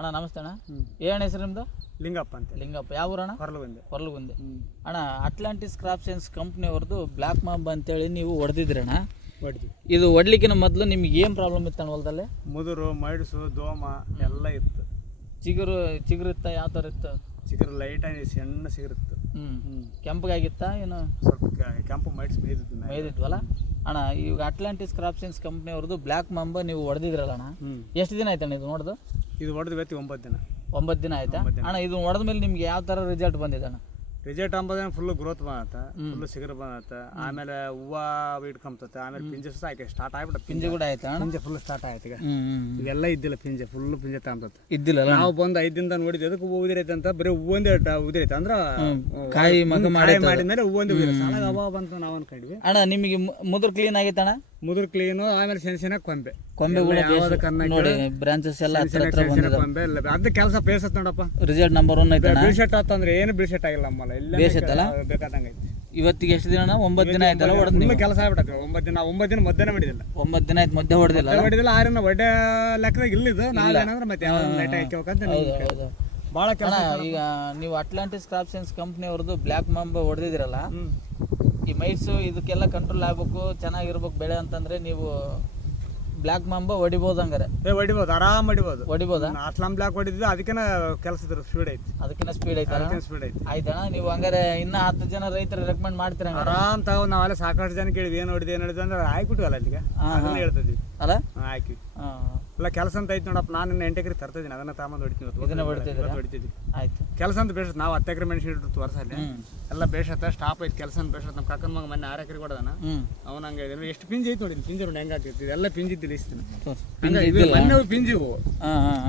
ಅಣ್ಣ ನಮಸ್ತೆ ಅಣ್ಣ ಏನ ಹೆಸರು ನಿಮ್ದು ಲಿಂಗಪ್ಪ ಅಂತ ಲಿಂಗಪ್ಪ ಯಾವ ಊರಣ್ಣ ಹೊರಲುಗುಂದೆ ಹೊರಲುಗುಂದೆ ಅಣ್ಣ ಅಟ್ಲಾಂಟಿಸ್ ಕ್ರಾಪ್ ಸೈನ್ಸ್ ಕಂಪ್ನಿಯವ್ರದ್ದು ಬ್ಲ್ಯಾಕ್ ಮಾಂಬ ಅಂತೇಳಿ ನೀವು ಹೊಡೆದಿದ್ರಣ್ಣ ಇದು ಹೊಡ್ಲಿಕ್ಕಿನ ಮೊದಲು ನಿಮ್ಗೆ ಏನು ಪ್ರಾಬ್ಲಮ್ ಇತ್ತು ಅಣ್ಣ ಹೊಲದಲ್ಲಿ ಮುದುರು ಮೈಡ್ಸು ದೋಮ ಎಲ್ಲ ಇತ್ತು ಚಿಗುರು ಚಿಗುರಿತ್ತ ಯಾವ ಥರ ಇತ್ತು ಚಿಗುರು ಲೈಟ್ ಆಗಿ ಸಣ್ಣ ಸಿಗುತ್ತೆ ಹ್ಞೂ ಕೆಂಪಗಾಗಿತ್ತಾ ಏನು ಸ್ವಲ್ಪ ಕೆಂಪು ಮೈಡ್ಸ್ ಮೇಯ್ದಿದ್ದು ಮೇಯ್ದಿದ್ವಲ್ಲ ಅಣ್ಣ ಈಗ ಅಟ್ಲಾಂಟಿಸ್ ಕ್ರಾಪ್ ಸೈನ್ಸ್ ಕಂಪ್ನಿಯವ್ರದ್ದು ಬ್ಲ್ಯಾಕ್ ಮಾಂಬ ನೀವು ಹೊಡೆದಿದ್ರಲ್ಲ ಅಣ್ಣ ಎಷ್ಟು ದಿನ ಆಯ್ತಣ್ಣ ಇದು ನೋಡ್ದು ಇದು ಹೊಡೆದು ವ್ಯಕ್ತಿ ಒಂಬತ್ತು ದಿನ ಒಂಬತ್ತು ದಿನ ಆಯ್ತಾ ಅಣ್ಣ ಇದು ಹೊಡೆದ ಮೇಲೆ ನಿಮ್ಗೆ ಯಾವ ತರ ರಿಸಲ್ಟ್ ಬಂದಿದೆ ಅಣ್ಣ ರಿಸಲ್ಟ್ ಅಂಬೋದೇ ಫುಲ್ ಗ್ರೋತ್ ಬಂದತ್ತ ಫುಲ್ ಸಿಗರ್ ಬಂದತ್ತ ಆಮೇಲೆ ಹೂವು ಇಟ್ಕೊಂಬತ್ತ ಆಮೇಲೆ ಪಿಂಜೆ ಸಹ ಆಯ್ತು ಸ್ಟಾರ್ಟ್ ಆಗ್ಬಿಟ್ಟು ಪಿಂಜೆ ಕೂಡ ಆಯ್ತಾ ಪಿಂಜೆ ಫುಲ್ ಸ್ಟಾರ್ಟ್ ಆಯ್ತು ಈಗ ಇದ್ದಿಲ್ಲ ಪಿಂಜೆ ಫುಲ್ ಪಿಂಜೆ ತಾಂಬತ್ತ ಇದ್ದಿಲ್ಲ ನಾವು ಬಂದು ಐದಿಂದ ನೋಡಿದ್ವಿ ಅದಕ್ಕೆ ಹೂವು ಉದಿರೈತೆ ಅಂತ ಬರೀ ಹೂವೊಂದೇ ಉದಿರೈತೆ ಅಂದ್ರ ಕಾಯಿ ಮಾಡಿದ್ಮೇಲೆ ಹೂವೊಂದೇ ಉದಿರ ಸಣ್ಣಗೆ ಅವಾಗ ಬಂತು ನಾವು ಅನ್ಕೊಂಡ್ವಿ ಅಣ್ಣ ನಿಮಗೆ ಮುದ್ರ ಕ್ಲೀನ್ ಆಗೈತೆ ಮುದ್ರ ಕ್ಲೀನು ಆಮೇಲೆ ಸೆನ್ಸಿನ ಕೊಂಬೆ ಕೊಂಬೆಗಳು ನೋಡಿ ಬ್ರಾಂಚಸ್ ಎಲ್ಲ ಹತ್ರ ಹತ್ರ ಬಂದಿದೆ ಕೊಂಬೆ ಇಲ್ಲ ಅದು ಕೆಲಸ ಬೇಸತ್ ನೋಡಪ್ಪ ರಿಸಲ್ಟ್ ನಂಬರ್ ಒನ್ ಐತೆ ಬಿಳ್ಸೆಟ್ ಆತಂದ್ರೆ ಏನು ಬಿಳ್ಸೆಟ್ ಆಗಿಲ್ಲ ನಮ್ಮಲ್ಲ ಎಲ್ಲ ಬೇಸತ್ತಲ್ಲ ಬೇಕಾದಂಗೆ ಇವತ್ತಿಗೆ ಎಷ್ಟು ದಿನ ಒಂಬತ್ತು ದಿನ ಆಯ್ತಲ್ಲ ಹೊಡೆದ ಕೆಲಸ ಆಗ್ಬಿಟ್ಟೈತೆ ಒಂಬತ್ತು ದಿನ ಒಂಬತ್ತು ದಿನ ಮಧ್ಯಾಹ್ನ ಮಾಡಿದಿಲ್ಲ ಒಂಬತ್ತು ದಿನ ಆಯ್ತು ಮಧ್ಯ ಹೊಡೆದಿಲ್ಲ ಹೊಡೆದಿಲ್ಲ ಆರನ್ನ ಒಡೆ ಲೆಕ್ಕದಾಗ ಇಲ್ಲಿದ್ದು ನಾಳೆ ಏನಂದ್ರೆ ಮತ್ತೆ ಯಾವ ಲೈಟ್ ಹಾಕಿಬೇಕಂತ ಭಾಳ ಕೆಲಸ ಈಗ ನೀವು ಅಟ್ಲಾಂಟಿಸ್ ಕ್ರಾಪ್ ಸೈನ್ಸ್ ಕಂಪ್ನಿಯವ್ರದ್ದು ಬ್ಲ್ಯಾಕ್ ಮಂಬ ಹೊಡೆದಿದ್ದೀರಲ್ಲ ಈ ಮೈಸು ಇದಕ್ಕೆಲ್ಲ ಕಂಟ್ರೋಲ್ ಆಗ್ಬೇಕು ಚೆನ್ನಾಗಿರ್ಬೇಕು ಬೆಳೆ ಅಂತಂದ್ರೆ ನೀವು ಬ್ಲಾಕ್ ಮಾಂಬ ಹೊಡಿಬೋದು ಹಂಗಾರೆ ಏ ಹೊಡಿಬೋದು ಆರಾಮ್ ಹೊಡಿಬೋದು ಹೊಡಿಬೋದಾ ಅಸ್ಲಾಂ ಬ್ಲಾಕ್ ಹೊಡಿದ್ರು ಅದಕ್ಕಿನ ಕೆಲಸದ ಸ್ಪೀಡ್ ಐತಿ ಅದಕ್ಕಿನ ಸ್ಪೀಡ್ ಐತಿ ಅದಕ್ಕಿನ ಸ್ಪೀಡ್ ಐತಿ ಆಯ್ತಣ್ಣ ನೀವು ಹಂಗಾರೆ ಇನ್ನ ಹತ್ತು ಜನ ರೈತರು ರೆಕಮೆಂಡ್ ಮಾಡ್ತೀರ ಆರಾಮ್ ತಗೋ ನಾವೆಲ್ಲ ಸಾಕಷ್ಟು ಜನ ಕೇಳಿದ್ವಿ ಏನ್ ಹೊಡಿದ್ ಏನ್ ಹೊಡಿದ್ ಅಂದ್ರೆ ಹಾಕ್ಬಿಟ್ಟು ಅಲ್ಲ ಅಲ್ಲಿಗೆ ಹೇಳ್ತಿದ್ವಿ ಅಲ್ಲ ಹಾಕಿ ಹಾಂ ಅಲ್ಲ ಕೆಲಸ ಅಂತ ಐತೆ ನೋಡಪ್ಪ ನಾನು ನಿನ್ನ ಎಂಟು ಎಕರೆ ತರ್ತಿದ್ದೀನಿ ಅದನ್ನ ತಾಮಂದು ಹೊಡಿತೀನಿ ಇವತ್ತು. ಕೆಲಸ ಅಂತ ಬೇಷತ್ ನಾವು ಹತ್ತು ಎಕರೆ ಮೆಣಸಿನ ಇಟ್ಟು ಎಲ್ಲಾ ಎಲ್ಲ ಬೇಷತ್ತ ಸ್ಟಾಪ್ ಐತೆ ಕೆಲಸ ಅಂತ ಬೇಷತ್ ನಮ್ಮ ಕಕ್ಕನ ಮಗ ಮೊನ್ನೆ ಆರು ಎಕರೆ ಕೊಡದಾನ ಹ್ಮ್ ಹಂಗೆ ಎಷ್ಟು ಪಿಂಜ್ ಐತೆ ನೋಡಿ ಪಿಂಜಿ ನೋಡಿ ಹೆಂಗೆ ಆಗ್ತಿತ್ತು ಎಲ್ಲ ಪಿಂಜ್ ಇದ್ದಿಲ್ಲ ಇಸ್ತೀನಿ ಮೊನ್ನೆ ಪಿಂಜಿವು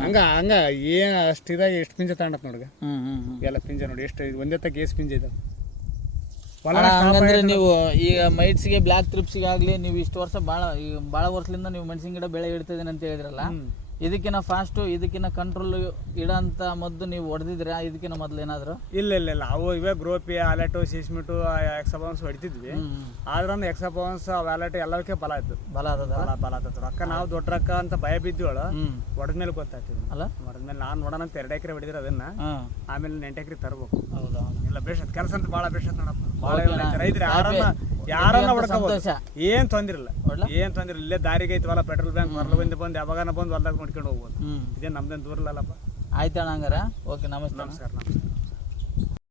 ಹಂಗ ಹಂಗ ಏನು ಅಷ್ಟಿದಾಗಿ ಎಷ್ಟು ಪಿಂಜ ತಗೊಂಡತ್ ನೋಡ್ಗ ಎಲ್ಲ ಪಿಂಜ ನೋಡಿ ಎಷ್ಟು ಒಂದೇ ತಗ ಎಷ್ಟು ಪಿಂಜಿ ಇದಾವೆ ಹಂಗಂದ್ರೆ ನೀವು ಈಗ ಮೈಟ್ಸ್ಗೆ ಬ್ಲಾಕ್ ಟ್ರಿಪ್ಸ್ಗೆ ಆಗಲಿ ನೀವು ಇಷ್ಟು ವರ್ಷ ಭಾಳ ಈಗ ಭಾಳ ವರ್ಷದಿಂದ ನೀವು ಮೆಣಸಿನ ಗಿಡ ಬೆಳೆ ಇಡ್ತಿದ್ದೀನಿ ಅಂತ ಹೇಳಿದ್ರಲ್ಲ ಇದಕ್ಕಿನ್ನ ಫಾಸ್ಟ್ ಇದಕ್ಕಿನ್ನ ಕಂಟ್ರೋಲ್ ಇಡಂತ ಮದ್ದು ನೀವು ಹೊಡೆದಿದ್ರೆ ಇದಕ್ಕಿಂತ ಮೊದಲು ಏನಾದ್ರು ಇಲ್ಲ ಇಲ್ಲ ಇಲ್ಲ ಅವು ಇವೇ ಗ್ರೋಪಿ ಅಲೆಟ್ ಸಿಸ್ಮಿಟು ಎಕ್ಸಪೋನ್ಸ್ ಹೊಡಿತಿದ್ವಿ ಆದ್ರಂದು ಎಕ್ಸಪೋನ್ಸ್ ವ್ಯಾಲೆಟ್ ಎಲ್ಲದಕ್ಕೆ ಬಲ ಆಯ್ತು ಬಲ ಆದದ ಬಲ ಬಲ ರೊಕ್ಕ ನಾವು ದೊಡ್ಡ ರೊಕ್ಕ ಅಂತ ಭಯ ಬಿದ್ದೀವಳು ಹೊಡೆದ ಮೇಲೆ ಗೊತ್ತಾಗ್ತಿದ್ವಿ ಅಲ್ಲ ಹೊಡೆದ ಮೇಲೆ ನಾನು ನೋಡೋಣ ಅಂತ ಎರಡು ಎಕರೆ ಹೊಡಿದ್ರೆ ಅದನ್ನ ಆಮೇಲೆ ಎಂಟು ಎಕರೆ ತರಬೇಕು ಹೌದಾ ಇಲ್ಲ ಬೇಷತ್ ಕೆಲಸ ಅಂತ ಭಾಳ ಬೇಷತ್ ನೋಡಪ್ಪ ಭಾಳ ರೈತರು ಆರಾಮ ಯಾರನ್ನ ಏನ್ ತೊಂದಿರಲ್ಲ ಏನ್ ತೊಂದ್ರ ಇಲ್ಲೇ ದಾರಿಗೆ ಐತವಲ್ಲ ಪೆಟ್ರೋಲ್ ಬ್ಯಾಂಕ್ ಮರಳು ಬಂದು ಬಂದು ಯಾವಾಗ ಬಂದು ಹೊಲ್ದಾಗ ನೋಡ್ಕೊಂಡು ಹೋಗ್ಬೋದು ಇದೇ ನಮ್ದೇನ್ ದೂರ ಇಲ್ಲಲ್ಲಪ್ಪ ಹಂಗಾರ ಓಕೆ ನಮಸ್ತೆ ನಮಸ್ಕಾರ ನಮಸ್ಕಾರ